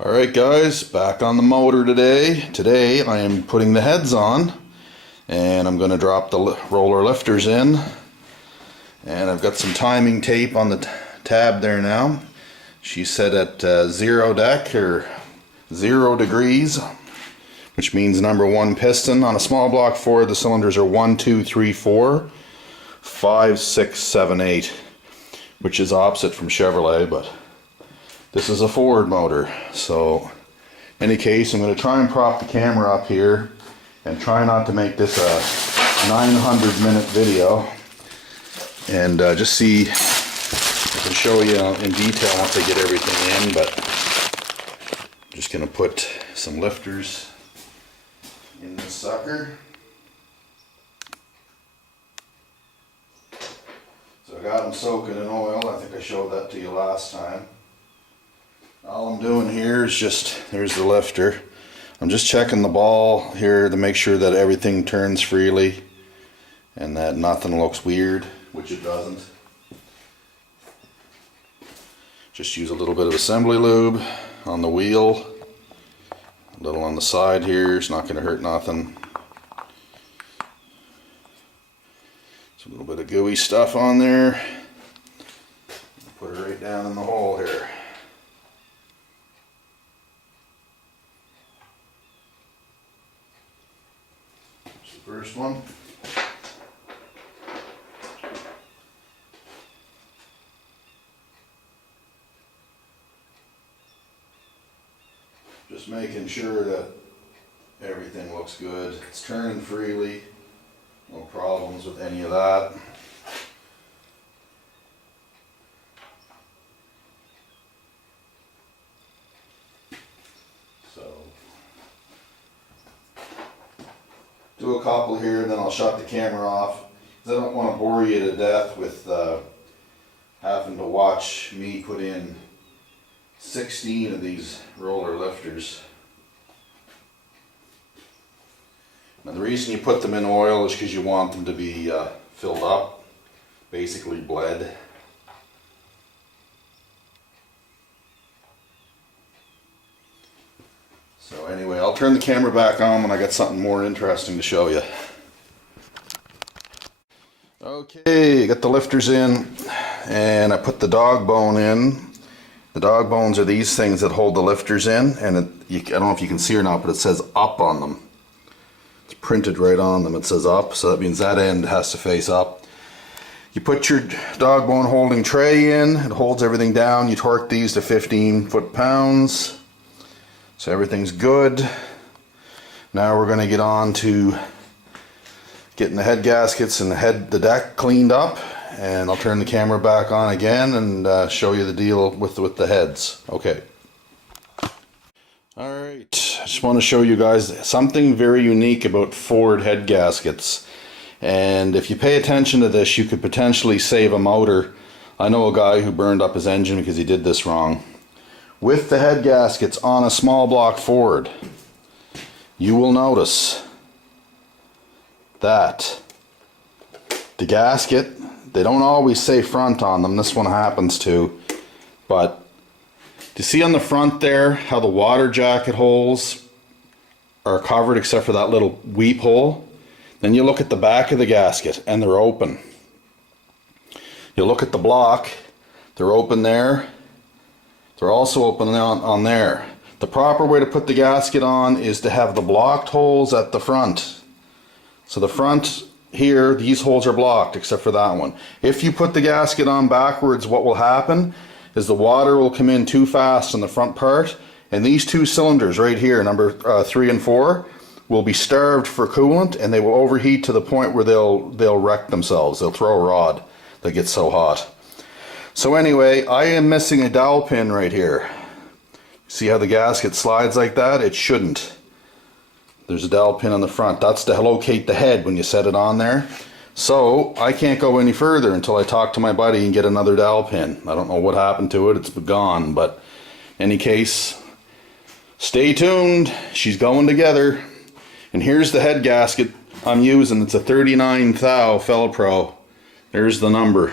Alright guys, back on the motor today. Today I am putting the heads on and I'm going to drop the roller lifters in, and I've got some timing tape on the tab there now. She's set at 0 deck or 0 degrees, which means number 1 piston. On a small block Ford the cylinders are 1, 2, 3, 4, 5, 6, 7, 8, which is opposite from Chevrolet, but this is a Ford motor. So in any case, I'm going to try and prop the camera up here and try not to make this a 900-minute video, and just see if I can show you in detail once I get everything in. But I'm just going to put some lifters in this sucker. So I got them soaking in oil. I think I showed that to you last time. All I'm doing here is there's the lifter. I'm just checking the ball here to make sure that everything turns freely and that nothing looks weird, which it doesn't. Just use a little bit of assembly lube on the wheel, a little on the side here. It's not going to hurt nothing. Just a little bit of gooey stuff on there. Put it right down in the hole here. First one. Just making sure that everything looks good. It's turning freely. No problems with any of that. Do a couple here, and then I'll shut the camera off, because I don't want to bore you to death with having to watch me put in 16 of these roller lifters. Now the reason you put them in oil is because you want them to be filled up, basically bled. So anyway, I'll turn the camera back on when I got something more interesting to show you. Okay, got the lifters in, and I put the dog bone in. The dog bones are these things that hold the lifters in, and I don't know if you can see or not, but it says up on them. It's printed right on them. It says up, so that means that end has to face up. You put your dog bone holding tray in, it holds everything down. You torque these to 15 foot-pounds. So everything's good. Now we're going to get on to getting the head gaskets and the deck cleaned up, and I'll turn the camera back on again and show you the deal with the heads. Okay. Alright, I just want to show you guys something very unique about Ford head gaskets. And if you pay attention to this, you could potentially save a motor. I know a guy who burned up his engine because he did this wrong. With the head gaskets on a small block Ford, you will notice that the gasket, they don't always say front on them. This one happens to, but do you see on the front there how the water jacket holes are covered except for that little weep hole? Then you look at the back of the gasket and they're open. You look at the block, they're open there. They're also open on there. The proper way to put the gasket on is to have the blocked holes at the front. So the front here, these holes are blocked except for that one. If you put the gasket on backwards, what will happen is the water will come in too fast on the front part, and these two cylinders right here, number 3 and 4, will be starved for coolant, and they will overheat to the point where they'll wreck themselves. They'll throw a rod. They get so hot. So anyway, I am missing a dowel pin right here. See how the gasket slides like that? It shouldn't. There's a dowel pin on the front. That's to locate the head when you set it on there. So I can't go any further until I talk to my buddy and get another dowel pin. I don't know what happened to it. It's gone. But in any case, stay tuned. She's going together. And here's the head gasket I'm using. It's a 39 thou Fellow Pro. There's the number.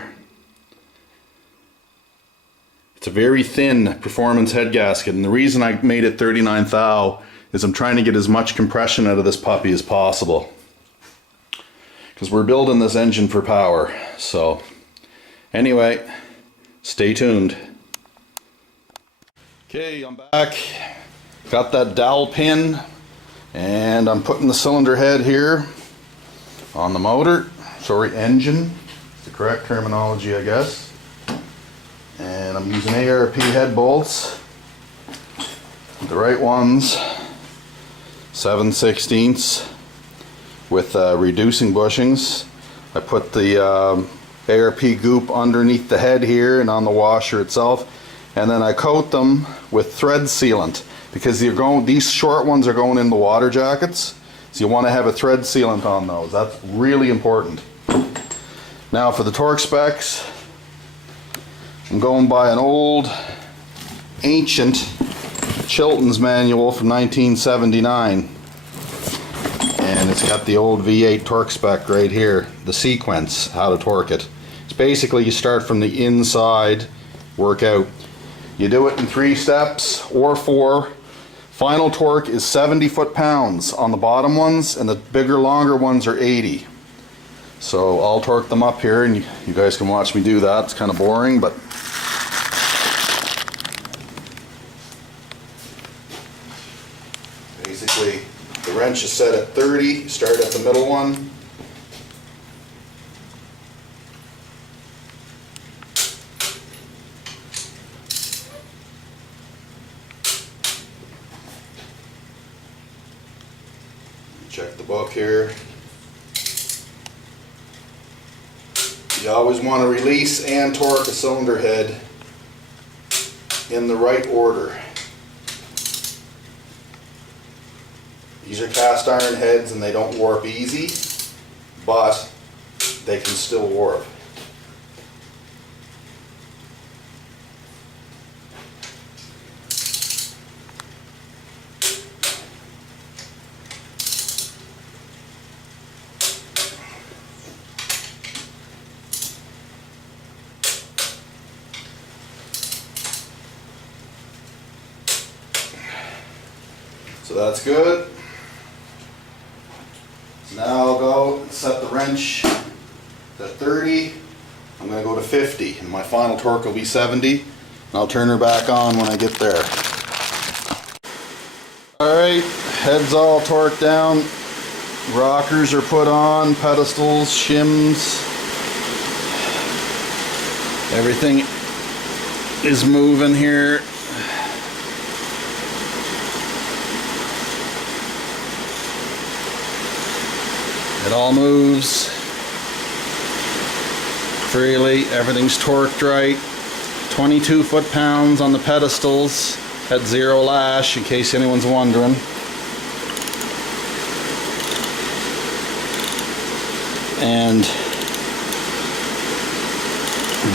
It's a very thin performance head gasket, and the reason I made it 39 thou is I'm trying to get as much compression out of this puppy as possible. Because we're building this engine for power. So anyway, stay tuned. Okay, I'm back. Got that dowel pin, and I'm putting the cylinder head here on the motor. Sorry, engine. It's the correct terminology, I guess. And I'm using ARP head bolts, the right ones, 7/16 with reducing bushings. I put the ARP goop underneath the head here and on the washer itself, and then I coat them with thread sealant because these short ones are going in the water jackets, so you want to have a thread sealant on those. That's really important. Now for the torque specs, I'm going by an old, ancient Chilton's manual from 1979. And it's got the old V8 torque spec right here, the sequence, how to torque it. It's basically you start from the inside, work out. You do it in 3 steps or 4. Final torque is 70 foot-pounds on the bottom ones, and the bigger, longer ones are 80. So I'll torque them up here, and you guys can watch me do that. It's kind of boring, but basically the wrench is set at 30. You start at the middle one. Check the book here. You always want to release and torque a cylinder head in the right order. These are cast iron heads and they don't warp easy, but they can still warp. So that's good. So now I'll go and set the wrench to 30. I'm going to go to 50, and my final torque will be 70. And I'll turn her back on when I get there. Alright, head's all torqued down. Rockers are put on, pedestals, shims. Everything is moving here. It all moves freely, everything's torqued right. 22 foot-pounds on the pedestals at 0 lash, in case anyone's wondering. And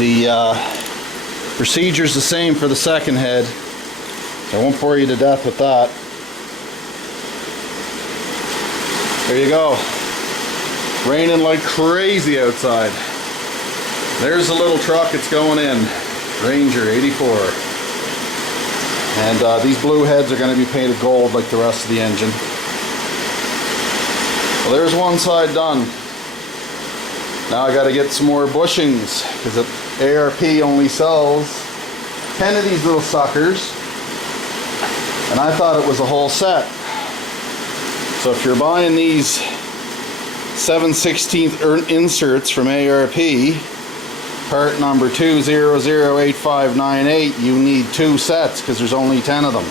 the procedure's the same for the second head. I won't bore you to death with that. There you go. Raining like crazy outside. There's the little truck it's going in. Ranger 84. And these blue heads are going to be painted gold like the rest of the engine. Well, there's one side done. Now I got to get some more bushings, because ARP only sells 10 of these little suckers, and I thought it was a whole set. So if you're buying these 7/16 inserts from ARP, part number 2008598, you need 2 sets because there's only 10 of them.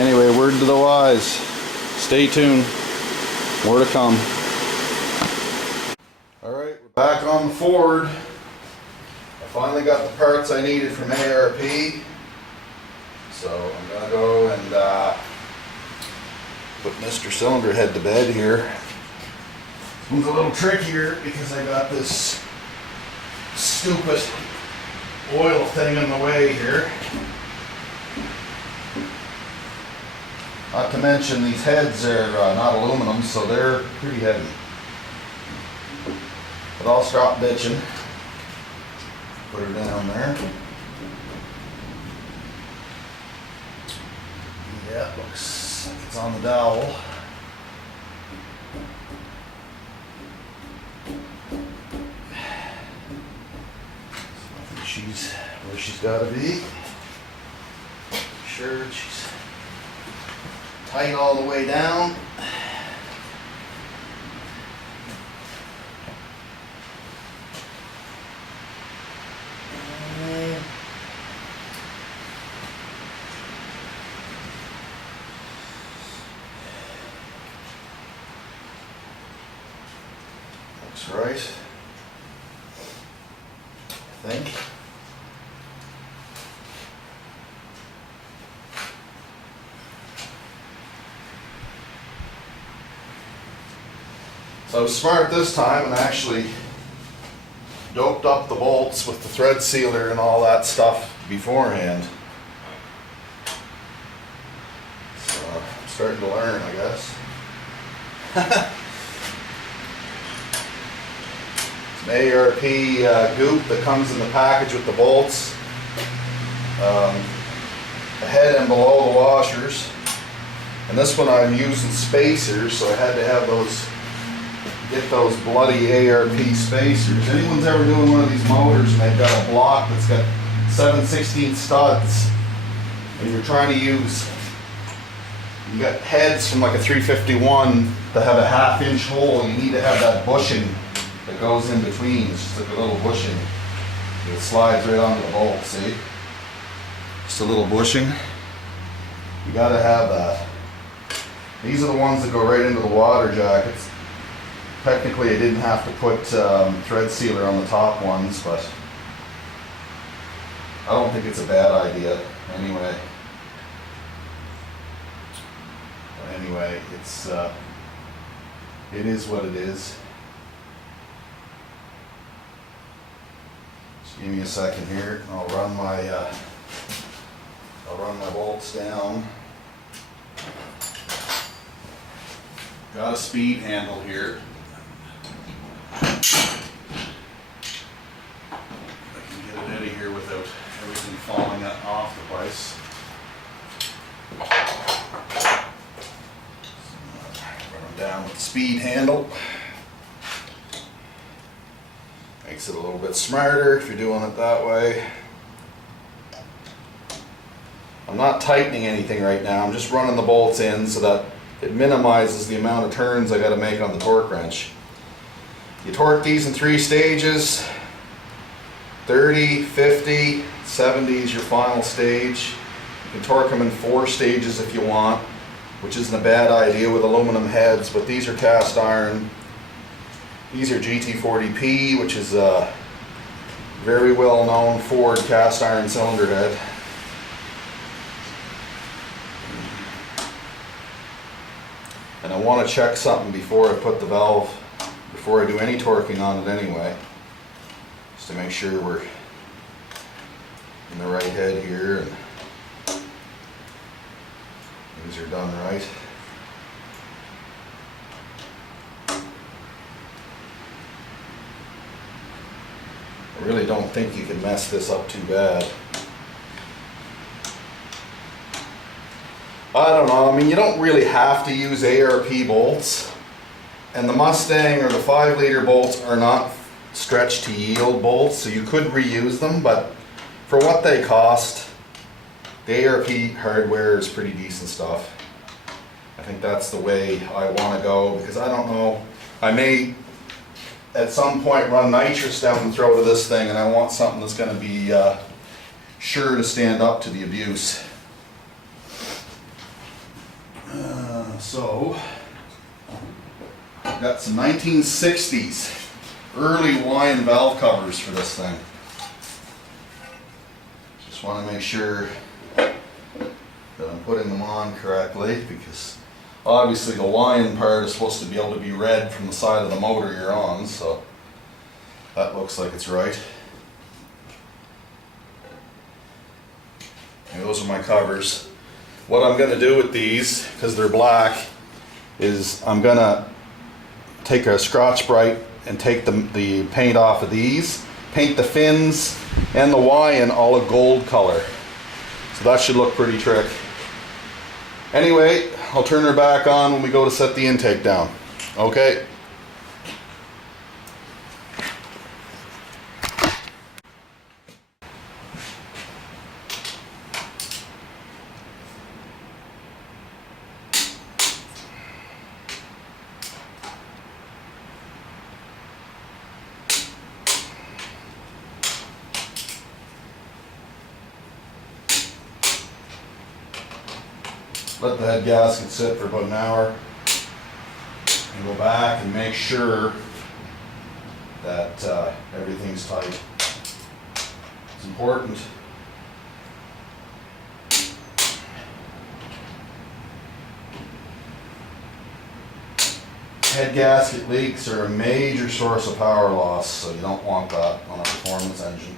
Anyway, word to the wise. Stay tuned. More to come. Alright, we're back on the Ford. I finally got the parts I needed from ARP. So I'm going to go and put Mr. Cylinder Head to bed here. This one's a little trickier because I got this stupid oil thing in the way here. Not to mention these heads are not aluminum, so they're pretty heavy. But I'll stop bitching. Put her down there. Yeah, looks like it's on the dowel. I think she's where she's got to be. Sure, she's tight all the way down. Looks right, I think. So I was smart this time and actually doped up the bolts with the thread sealer and all that stuff beforehand. So I'm starting to learn, I guess. It's an ARP goop that comes in the package with the bolts, ahead and below the washers. And this one I'm using spacers, so I had to have those, get those bloody ARP spacers. Anyone's ever doing one of these motors and they've got a block that's got 7/16 studs and you're trying to use, you got heads from like a 351 that have a 1/2 inch hole, and you need to have that bushing that goes in between. It's just like a little bushing. It slides right onto the bolt, see? Just a little bushing. You gotta have that. These are the ones that go right into the water jackets. Technically, I didn't have to put thread sealer on the top ones, but I don't think it's a bad idea anyway. But anyway, it is what it is. Just give me a second here. I'll run my bolts down. Got a speed handle here. I can get it out of here without everything falling off the place. Run them down with the speed handle. Makes it a little bit smarter if you're doing it that way. I'm not tightening anything right now. I'm just running the bolts in so that it minimizes the amount of turns I got to make on the torque wrench. You torque these in 3 stages, 30, 50, 70 is your final stage. You can torque them in 4 stages if you want, which isn't a bad idea with aluminum heads, but these are cast iron. These are GT40P, which is a very well known Ford cast iron cylinder head. And I want to check something before I put the valve, before I do any torquing on it anyway, just to make sure we're in the right head here and these are done right. I really don't think you can mess this up too bad. I don't know, I mean, you don't really have to use ARP bolts, and the Mustang or the 5-liter bolts are not stretch to yield bolts, so you could reuse them, but for what they cost, the ARP hardware is pretty decent stuff. I think that's the way I want to go, because I don't know, I may at some point run nitrous down the throat of this thing, and I want something that's going to be sure to stand up to the abuse. So, I've got some 1960s early Wian valve covers for this thing. Just want to make sure that I'm putting them on correctly, because obviously the Wian part is supposed to be able to be read from the side of the motor you're on, so that looks like it's right. And those are my covers. What I'm going to do with these, because they're black, is I'm going to take a Scotch-Brite and take the paint off of these, paint the fins and the Wian all a gold color. So that should look pretty trick. Anyway, I'll turn her back on when we go to set the intake down. Okay? Let the head gasket sit for about an hour and go back and make sure that everything's tight. It's important. Head gasket leaks are a major source of power loss, so you don't want that on a performance engine.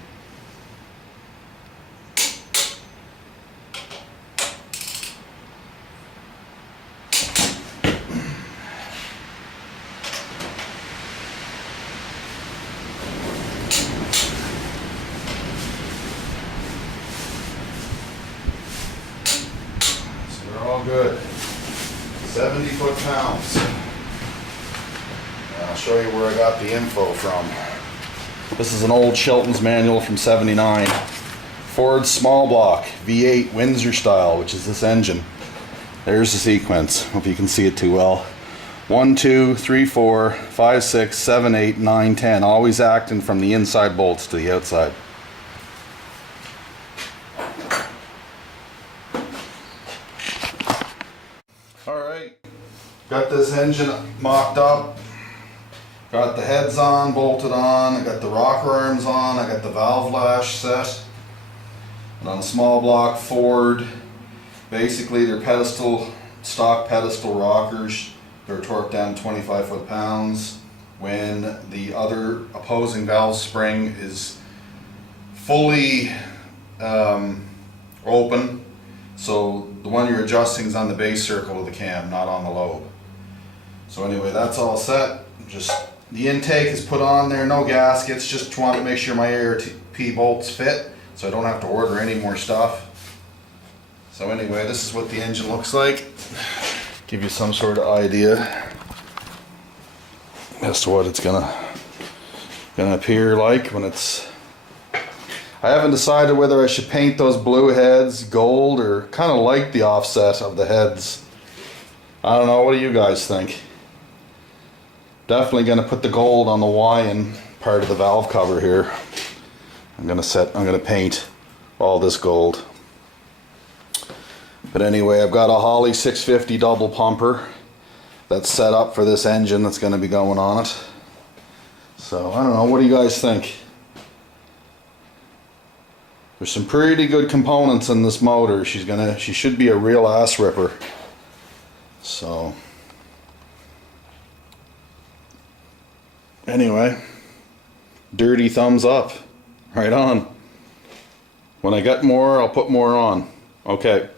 All good. 70 foot-pounds. I'll show you where I got the info from. This is an old Chilton's manual from '79. Ford small block, V8 Windsor style, which is this engine. There's the sequence. Hope you can see it too well. 1, 2, 3, 4, 5, 6, 7, 8, 9, 10. Always acting from the inside bolts to the outside. Alright, got this engine mocked up, got the heads on, bolted on, I got the rocker arms on, I got the valve lash set. And on a small block Ford, basically they're pedestal, stock pedestal rockers. They're torqued down 25 foot-pounds. When the other opposing valve spring is fully open, so the one you're adjusting is on the base circle of the cam, not on the lobe. So anyway, that's all set. Just the intake is put on there, no gaskets, just want to make sure my ARP bolts fit so I don't have to order any more stuff. So anyway, this is what the engine looks like. Give you some sort of idea as to what it's gonna appear like when it's... I haven't decided whether I should paint those blue heads gold or kind of like the offset of the heads. I don't know, what do you guys think? Definitely gonna put the gold on the Y-in part of the valve cover here. I'm gonna paint all this gold. But anyway, I've got a Holley 650 double pumper that's set up for this engine that's gonna be going on it. So I don't know, what do you guys think? There's some pretty good components in this motor. She should be a real ass ripper. So anyway, dirty thumbs up. Right on. When I get more, I'll put more on. Okay.